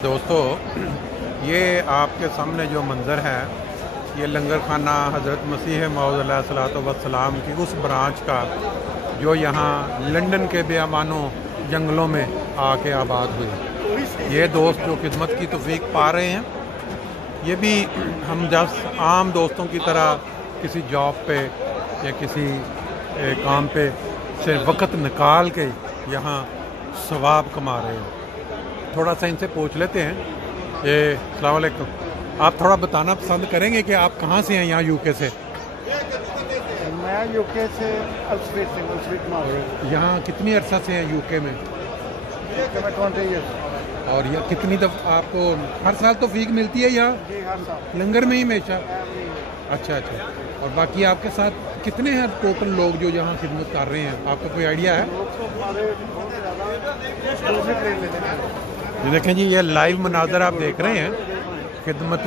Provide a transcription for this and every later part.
दोस्तों, ये आपके सामने जो मंज़र है ये लंगर खाना हज़रत मसीह मौऊद अलैहिस्सलातु वस्सलाम की उस ब्रांच का जो यहाँ लंदन के बेअमानो जंगलों में आके आबाद हुई। ये दोस्त जो खिदमत की तौफीक पा रहे हैं, ये भी हम जस्ट आम दोस्तों की तरह किसी जॉब पे या किसी काम पे से वक्त निकाल के यहाँ सवाब कमा रहे हैं। थोड़ा सा इनसे पूछ लेते हैं। अस्सलाम वालेकुम, आप थोड़ा बताना पसंद करेंगे कि आप कहाँ से हैं यहाँ यूके से? मैं यूके से यहाँ कितनी अरसा से हैं यूके में? 20 ईयर्स। और यह कितनी दफ़ा आपको हर साल तो फीक मिलती है यहाँ जी, हर साल लंगर में ही हमेशा? अच्छा। और बाकी आपके साथ कितने हैं टोटल लोग जो यहाँ खिदमत कर रहे हैं, आपको कोई आइडिया है? लोग तो हमारे बहुत ज़्यादा दूसरे ट्रेन लेते हैं। ये देखें जी, ये लाइव मनाजर आप देख रहे हैं। खिदमत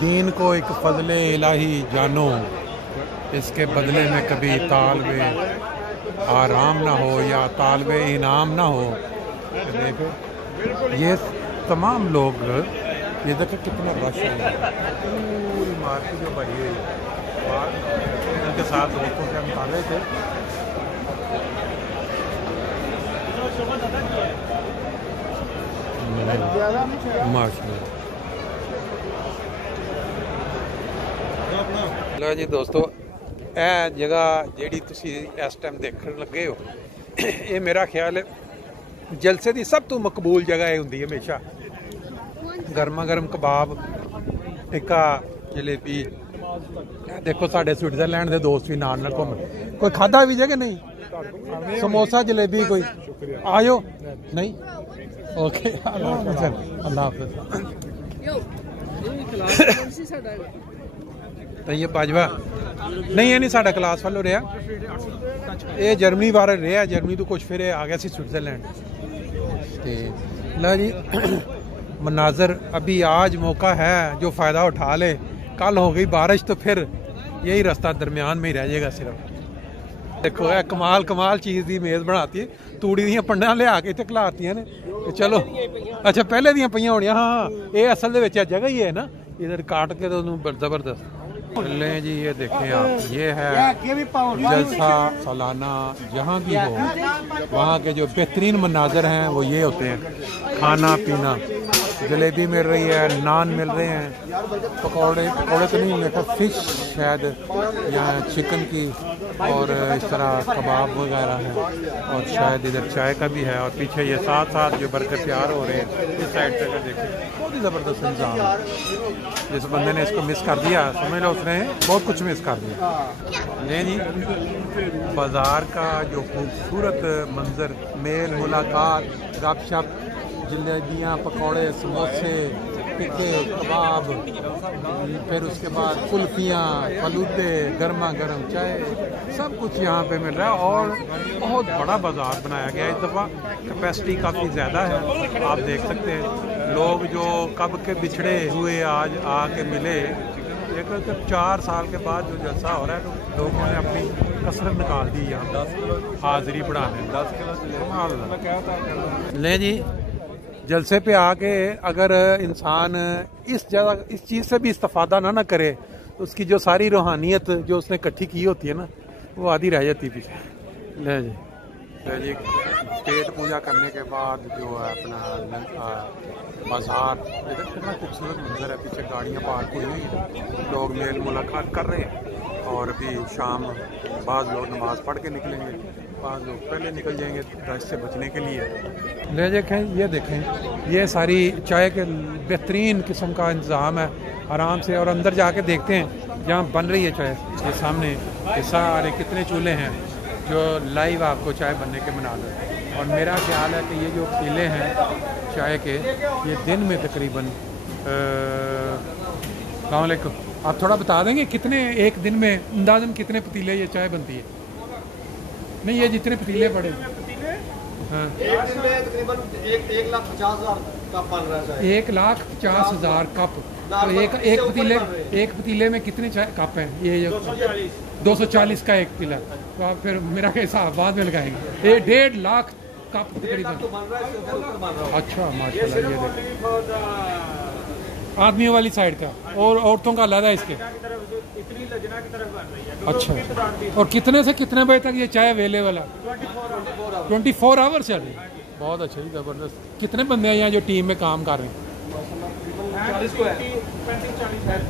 दीन को एक फजल इलाही जानो, इसके बदले में कभी तालबे आराम ना हो या तालबे इनाम ना हो। देखो ये तमाम लोग, ये देखो कितना रश है, पूरी मार्केट जो भरी हुई है। उनके साथ दोस्तों से हम निकाले थे। माशाल्लाह। लो जी दोस्तों, ਇਹ ਜਗ੍ਹਾ ਜਿਹੜੀ ਤੁਸੀਂ ਇਸ ਟਾਈਮ ਦੇਖਣ ਲੱਗੇ ਹੋ, ਇਹ ਮੇਰਾ ਖਿਆਲ ਹੈ ਜਲਸੇ ਦੀ ਸਭ ਤੋਂ ਮਕਬੂਲ ਜਗ੍ਹਾ ਇਹ ਹੁੰਦੀ ਹੈ ਹਮੇਸ਼ਾ। ਗਰਮਾ ਗਰਮ ਕਬਾਬ, ਟਿੱਕਾ, ਜਲੇਬੀ। ਦੇਖੋ ਸਾਡੇ ਸਵਿਟਜ਼ਰਲੈਂਡ ਦੇ ਦੋਸਤ ਵੀ ਨਾਲ ਨਾਲ ਘੁੰਮ। ਕੋਈ ਖਾਦਾ ਵੀ ਜੇ ਕਿ ਨਹੀਂ? ਸਮੋਸਾ ਜਲੇਬੀ ਕੋਈ ਆਇਓ? ਨਹੀਂ, ओके, अल्लाह हाफ़िज़। तो ये बाजवा नहीं है, नहीं साढ़ा क्लास वालों रहा, ये जर्मनी बारे रहा, जर्मनी तो कुछ फिर आ गया सी स्विट्ज़रलैंड। तो ला जी मनाजर अभी आज मौका है जो फ़ायदा उठा ले। कल हो गई बारिश तो फिर यही रास्ता दरमियान में ही रह जाएगा सिर्फ। देखो है कमाल कमाल चीज़ की मेज़ बनाती है, तूड़ी दी पंडा लिया के इतने खिलारतियां ने। चलो अच्छा, पहले दियां पईयां होनियां। हाँ, ये असल दे विच जगह ही है ना, इधर काट के तो जबरदस्त। ले जी, ये देखें आप, ये है जलसा सालाना। जहाँ भी हो वहाँ के जो बेहतरीन मनाजर हैं वो ये होते हैं। खाना पीना, जलेबी मिल रही है, नान मिल रहे हैं, पकौड़े तो नहीं मिलता, फिश शायद यहाँ चिकन की, और इस तरह कबाब वगैरह हैं, और शायद इधर चाय का भी है। और पीछे ये साथ साथ जो बर्गर तैयार हो रहे हैं इस साइड से अगर देखें, बहुत ही ज़बरदस्त इंतज़ाम है। जिस बंदे ने इसको मिस कर दिया, समझ लो उसने बहुत कुछ मिस कर दिया। नहीं जी, बाज़ार का जो खूबसूरत मंजर, मेल मुलाकात, गपशप, जलेबियाँ, पकौड़े, समोसे, टिक्के, कबाब, फिर उसके बाद कुल्फियाँ, फलूदे, गर्मा गर्म चाय, सब कुछ यहाँ पे मिल रहा है। और बहुत बड़ा बाज़ार बनाया गया है इस दफ़ा, कैपेसिटी काफ़ी ज़्यादा है। आप देख सकते हैं लोग जो कब के बिछड़े हुए आज आके मिले। एक 4 साल के बाद जो जलसा हो रहा है तो लोगों ने अपनी कसरत निकाल दी यहाँ हाज़िरी बढ़ाने। 10 किलो ले जी, जलसे पे आके अगर इंसान इस चीज़ से भी इस्तेफादा ना करे तो उसकी जो सारी रूहानियत जो उसने इकट्ठी की होती है ना, वो आधी रह जाती पीछे। ले जी पेट पूजा करने के बाद जो है अपना बाज़ार, कितना खूबसूरत मंजर है। पीछे गाड़ियाँ पार्क हुई हुई हैं, लोग मेल मुलाकात कर रहे हैं। और अभी शाम बाद लोग नमाज़ पढ़ के निकलेंगे, बाद लोग पहले निकल जाएंगे रश से बचने के लिए। ले देखें, ये देखें, ये सारी चाय के बेहतरीन किस्म का इंतज़ाम है आराम से। और अंदर जाके देखते हैं जहाँ बन रही है चाय, ये सामने ये सारे कितने चूल्हे हैं जो लाइव आपको चाय बनने के बना रहे हैं। और मेरा ख्याल है कि ये जो पतीले हैं चाय के, ये दिन में तकरीबन अस्सलाम वालेकुम, आप थोड़ा बता देंगे कितने एक दिन में अंदाज़न कितने पतीले ये चाय बनती है? नहीं, ये जितने पतीले पड़े, हाँ, तकरीबन 1,50,000 कप बन रहा है। 1,50,000 कप। तो एक पतीले में कितने कप हैं? ये 240 का एक पतीला। तो आप फिर मेरा हिसाब बाद में लगाएंगे। 1.5 लाख कप डेढ़ तकरीबन। लाख तो बन रहा है, इससे ऊपर बन रहा है। अच्छा माशाल्लाह। ये देखो आदमियों वाली साइड का और औरतों का अलग है इसके। अच्छा, और कितने से कितने बजे तक ये चाय अवेलेबल है? 24 आवर चल रही है। बहुत अच्छा जी, ज़बरदस्त। कितने बंदे हैं यहाँ जो टीम में काम कर रहे हैं? 40 को है।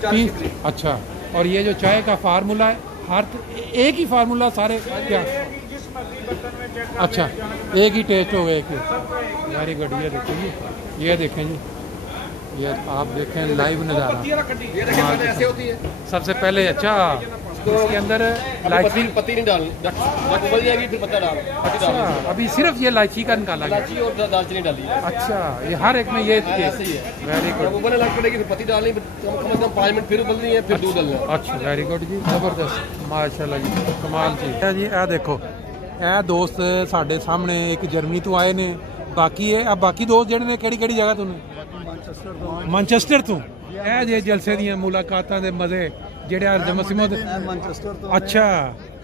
30। अच्छा, और ये जो चाय का फार्मूला है हर एक ही फार्मूला सारे क्या? अच्छा, एक ही टेस्ट हो गया एक ही। Very good. ये देखें जी, ये देखें जी, ये आप देखें लाइव नज़ारा। ऐसे होती है। सबसे पहले अच्छा इसके अंदर इलायची पत्ती नहीं डालनी, उबल जाएगी फिर पत्ता डालो। अच्छा, अभी सिर्फ ये इलायची का निकाला गया। इलायची और दालचीनी डाली है। अच्छा, ये हर एक में ये ऐसे ही है। Very good. उबलने लग पड़ेगी फिर पत्ती डालनी, फिर कम से कम 5 मिनट फिर उबलनी है, फिर दूध डालना है। अच्छा, वेरी गुड जी, ज़बरदस्त, माशाल्लाह जी, कमाल जी। जी ਇਹ देखो, ਇਹ ਦੋਸਤ ਸਾਡੇ ਸਾਹਮਣੇ ਇੱਕ ਜਰਮਨੀ ਤੋਂ ਆਏ ਨੇ, ਬਾਕੀ ਇਹ ਬਾਕੀ ਦੋਸਤ ਜਿਹੜੇ ਨੇ ਕਿਹੜੀ ਕਿਹੜੀ ਜਗ੍ਹਾ ਤੋਂ ਨੇ? ਮੈਨਚੈਸਟਰ ਤੋਂ। ਇਹ ਜੇ ਜਲਸੇ ਦੀਆਂ ਮੁਲਾਕਾਤਾਂ ਦੇ ਮਜ਼ੇ ਜਿਹੜੇ ਅਰਜਮਸੀਮੋ ਦੇ मैनचेस्टर तो ਅੱਛਾ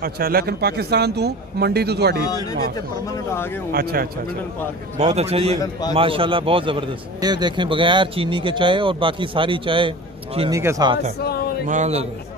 ਅੱਛਾ, ਲੇਕਿਨ ਪਾਕਿस्तान ਤੋਂ ਮੰਡੀ ਤੋਂ ਤੁਹਾਡੀ। परमानेंट आ गए होंगे अच्छा अच्छा मिडल अच्छा, पार्क। बहुत अच्छा जी, माशाल्लाह, बहुत ज़बरदस्त। ये देखें बगैर चीनी के चाय और बाकी सारी चाय चीनी के साथ है। माशाल्लाह।